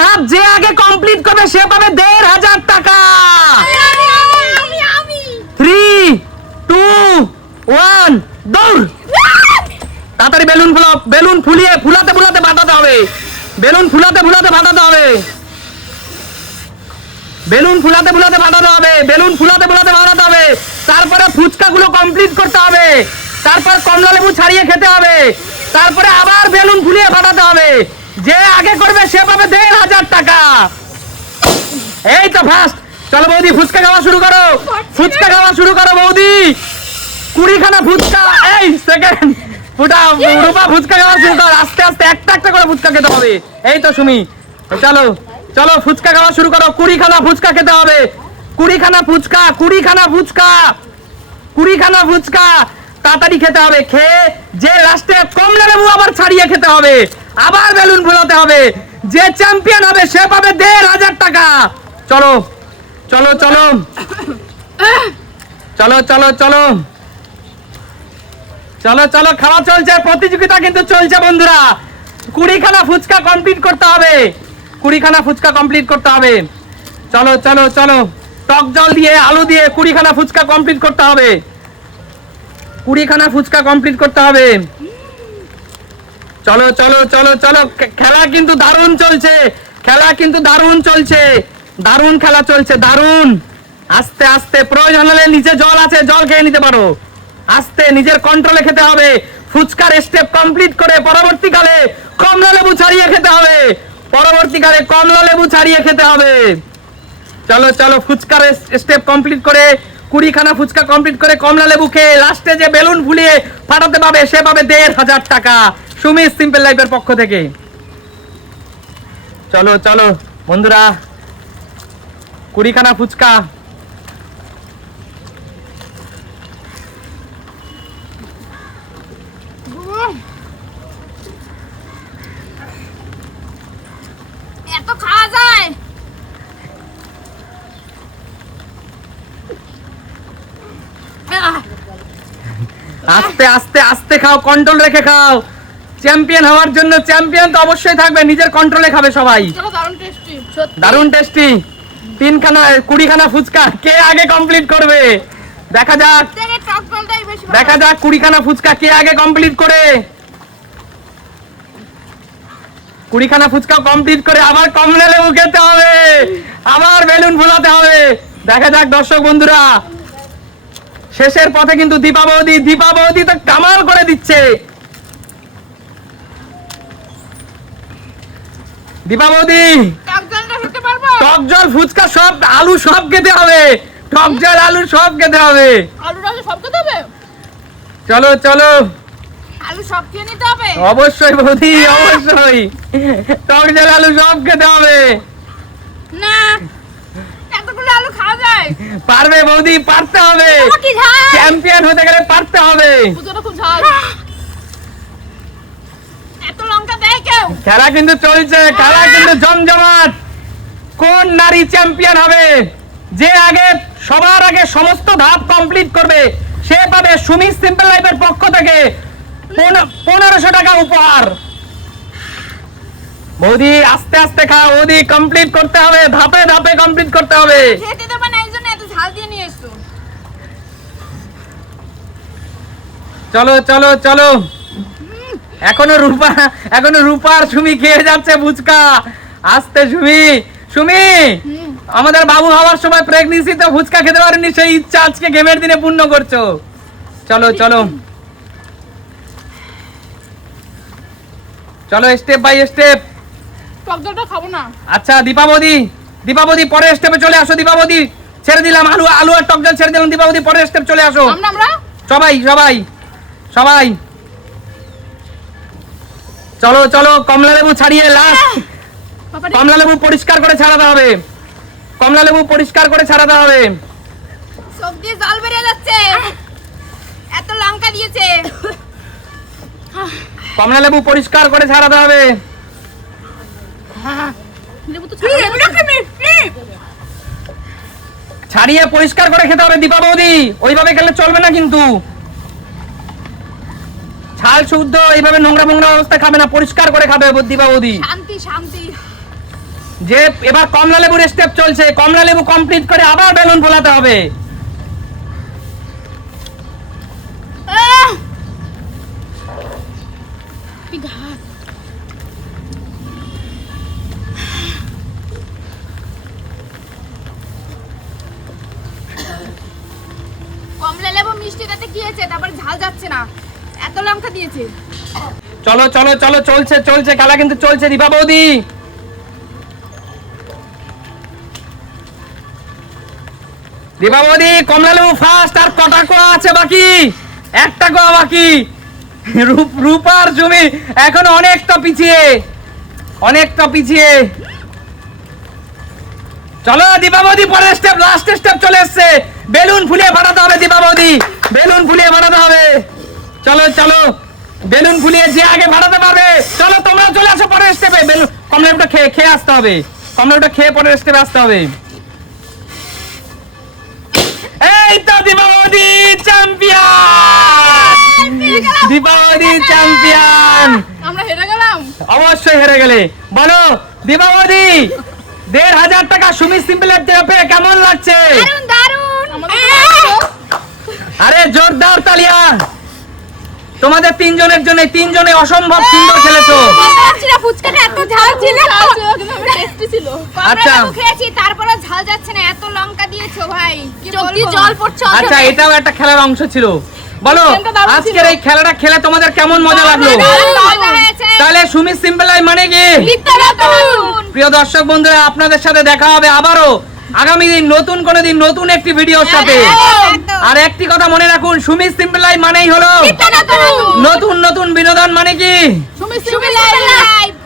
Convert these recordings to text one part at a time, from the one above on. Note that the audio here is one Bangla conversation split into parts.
ধাপ যে আগে কমপ্লিট করবে সে পাবে ১৫০০ টাকা। 3, 2, 1 দৌড়। তাড়াতাড়ি বেলুন ফুলাও, বেলুন ফুলিয়ে ফুলাতে ফুলাতে ফাটাতে হবে, বেলুন ফুলাতে ফুলাতে ফাটাতে হবে, বেলুন ফুলাতে ফুলাতে ফাটাতে হবে, বেলুন ফুলাতে ফুলাতে ফাটাতে হবে। তারপরে ফুচকাগুলো কমপ্লিট করতে হবে, তারপর কমলা লেবু ছাড়িয়ে খেতে হবে, তারপরে আবার বেলুন ফুলিয়ে ফাটাতে হবে। যে আগে করবে সে পাবে ১৫০০ টাকা। এই তো ফার্স্ট। চলো বৌদি ফুচকা খাওয়া শুরু করো, ফুচকা খাওয়া শুরু করো বৌদি। 20খানা ফুচকা। এই সেকেন্ড ফুটা রূপা ফুচকা খাওয়া শুরু কর। আস্তে আস্তে একটা একটা করে ফুচকা খেতে হবে। এই তো সুমি, চলো চলো ফুচকা খাওয়া শুরু করো। 20খানা ফুচকা খেতে হবে, 20খানা ফুচকা, 20খানা ফুচকা, 20খানা ফুচকা তাড়াতাড়ি খেতে হবে। খেয়ে যে লাস্টে কমলা লেবু আবার ছাড়িয়ে খেতে হবে, আবার বেলুন ফোলাতে হবে। যে চ্যাম্পিয়ন হবে সে পাবে ১৫০০ টাকা। চলো চলো চলো চলো চলো চলো চলো চলো খাওয়া চলছে, প্রতিযোগিতা কিন্তু চলছে বন্ধুরা। 20খানা ফুচকা কমপ্লিট করতে হবে, 20খানা ফুচকা কমপ্লিট করতে হবে। চলো চলো চলো টক জল দিয়ে আলু দিয়ে 20খানা ফুচকা কমপ্লিট করতে হবে, 20খানা ফুচকা কমপ্লিট করতে হবে। চলো চলো চলো চলো খেলা কিন্তু দারুণ চলছে, খেলা কিন্তু দারুণ চলছে, দারুণ খেলা চলছে, দারুণ। আস্তে আস্তে প্রয়োজন হলে নিচে জল আছে, জল খেয়ে নিতে পারো। আস্তে নিজের কন্ট্রোলে খেতে হবে। ফুচকার স্টেপ কমপ্লিট করে পরবর্তীকালে কমলা লেবু ছাড়িয়ে খেতে হবে, পরবর্তীকালে কমলা লেবু ছাড়িয়ে খেতে হবে। চলো চলো ফুচকার স্টেপ কমপ্লিট করে 20খানা ফুচকা কমপ্লিট করে কমলা লেবু খেয়ে লাস্টে যে বেলুন ফুলিয়ে ফাটাতে পাবে সে পাবে ১৫০০ টাকা সুমি সিম্পল লাইফের পক্ষ থেকে। চলো চলো বন্ধুরা 20খানা ফুচকা। এত খাওয়া যায়? আস্তে আস্তে আস্তে খাও, কন্ট্রোল রেখে খাও। চ্যাম্পিয়ন হওয়ার জন্য চ্যাম্পিয়ন তো অবশ্যই থাকবে, নিজের কন্ট্রোলে খাবে সবাই। দারুণ টেস্টি, দারুণ টেস্টি। 20খানা ফুচকা কে আগে কমপ্লিট করবে দেখা যাক, দেখা যাক 20খানা ফুচকা কে আগে কমপ্লিট করে। 20খানা ফুচকা কমপ্লিট করে আবার কমলা লেবু খেতে হবে, আবার বেলুন ফোলাতে হবে। দেখা যাক দর্শক বন্ধুরা, শেষের পথে কিন্তু দীপা বৌদি, দীপা বৌদি তো কামাল করে দিচ্ছে। দীপা বৌদি টক জল ফুচকা সব আলু সব খেতে হবে, টক জল আলু সব খেতে হবে। চলো চলো আলু সব খেয়ে নিতে হবে? অবশ্যই বৌদি অবশ্যই, টক জল আলু সব খেতে হবে। না এতগুলো আলু খাওয়া যায়? পারবে বৌদি, পারতে হবে, চ্যাম্পিয়ন হতে গেলে পারতে হবে। এত লঙ্কা দেয় কেউ? খেলা কিন্তু চলছে, খেলা কিন্তু জমজমাট। কোন নারী চ্যাম্পিয়ন হবে? যে আগে সবার আগে সমস্ত ধাপ কমপ্লিট করবে সে পাবে সুমি সিম্পল লাইফের পক্ষ থেকে 1500 টাকা উপহার। বৌদি আস্তে আস্তে খাও বৌদি, কমপ্লিট করতে হবে, ধাপে ধাপে কমপ্লিট করতে হবে। খেতে দেবে না এইজন্য এত ঝাল দিয়ে নিয়ে এসছো। চলো চলো চলো এখনো রূপা আর সুমি খেয়ে যাচ্ছে ফুচকা। আস্তে সুমি, সুমি আমাদের বাবু হওয়ার সময় প্রেগন্যান্সিতে ফুচকা খেতে পারেনি, সেই ইচ্ছা আজকে গেমের দিনে পূর্ণ করছো। চলো চলো চলো স্টেপ বাই স্টেপ। টক জলটা খাবো না। আচ্ছা দীপা বৌদি পরের স্টেপে চলে আসো। দীপা বৌদি ছেড়ে দিলাম আলু, আলু আর টক জল ছেড়ে দিলাম। দীপা বৌদি পরের স্টেপ চলে আসো। আমরা সবাই সবাই সবাই চলো চলো কমলা লেবু ছাড়িয়ে লাস্ট, কমলা লেবু পরিষ্কার করে ছাড়াতে হবে, কমলা লেবু পরিষ্কার করে ছাড়াতে হবে। সবজি জল বেরিয়ে যাচ্ছে, এত লঙ্কা দিয়েছে। কমলা লেবু পরিষ্কার করে ছাড়াতে হবে। ছাড়িয়ে পরিষ্কার করে খেতে হবে দীপা বৌদি, ওইভাবে খেলে চলবে না কিন্তু। ছাল শুদ্ধ এইভাবে নোংরা মোংরা অবস্থায় খাবে না, পরিষ্কার করে খাবে দীপা বৌদি। শান্তি শান্তি। যে এবার কমলা লেবুর স্টেপ চলছে, কমলা লেবু কমপ্লিট করে আবার বেলুন ফোলাতে হবে। আহ! কি ঘাট। কমলা লেবু মিষ্টি তাতে কি হয়েছে, তারপর ঝাল যাচ্ছে না, এত লঙ্কা দিয়েছে। চলো চলো চলো, চলছে চলছে খেলা, কিন্তু চলছে। দীপা বৌদি, দীপা বৌদি, কমলা লেবু ফার্স্ট, আর কটা কোয়া আছে বাকি? একটা কোয়া বাকি। রূপার জমি এখন অনেকটা পিছিয়ে, অনেকটা পিছিয়ে। চলো দীপা বৌদি, পরের স্টেপ, লাস্ট স্টেপ চলে এসছে। বেলুন ফুলিয়ে ফাটাতে হবে দীপা বৌদি, বেলুন ফুলিয়ে ফাটাতে হবে। চলো চলো, বেলুন ফুলিয়ে যে আগে ফাটাতে পারবে, চলো তোমরা চলে আসো পরের স্টেপে। বেলুন কমলা লেবুটা খেয়ে খেয়ে আসতে হবে, কমলা লেবুটা খেয়ে পরের স্টেপে আসতে হবে। এই তো দীপা বৌদি চ্যাম্পিয়ন, দীপা বৌদি চ্যাম্পিয়ন। আমরা হেরে গেলাম। অবশ্যই হেরে গেলে। বলো দীপা বৌদি, ১,৫০০ টাকা সুমি সিম্পলের তরফে কেমন লাগছে? দারুণ দারুণ। আরে জোরদার তালিয়া তোমাদের তিনজনের জন্য। তিনজনে অসম্ভব সুন্দর খেলেছো। ফুচকাটা এত ঝাল ছিল, টেস্টি ছিল। আচ্ছা। আমরা খেয়েছি, তারপরে ঝাল যাচ্ছে না, এত লঙ্কা দিয়েছো ভাই, চোখ দিয়ে জল পড়ছে। আচ্ছা, এটাও একটা খেলার অংশ ছিল। বলো আজকের এই খেলাটা খেলে তোমাদের কেমন মজা লাগলো? মজা হয়েছে। তাহলে সুমি সিম্পল লাইফ মানে কি? প্রিয় দর্শক বন্ধুরা, আপনাদের সাথে দেখা হবে আবারও আগামী দিন, নতুন কোনো দিন, নতুন একটি ভিডিওর সাথে। একদম। আর একটি কথা মনে রাখুন, সুমি সিম্পল লাইফ মানেই হলো নতুন নতুন বিনোদন। মানে কি?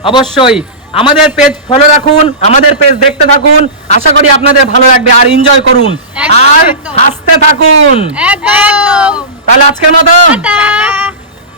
অবশ্যই আমাদের পেজ ফলো রাখুন, আমাদের পেজ দেখতে থাকুন। আশা করি আপনাদের ভালো লাগবে, আর এনজয় করুন, একদম, আর একদম। হাসতে থাকুন। একদম। তাহলে আজকের মতো টাটা।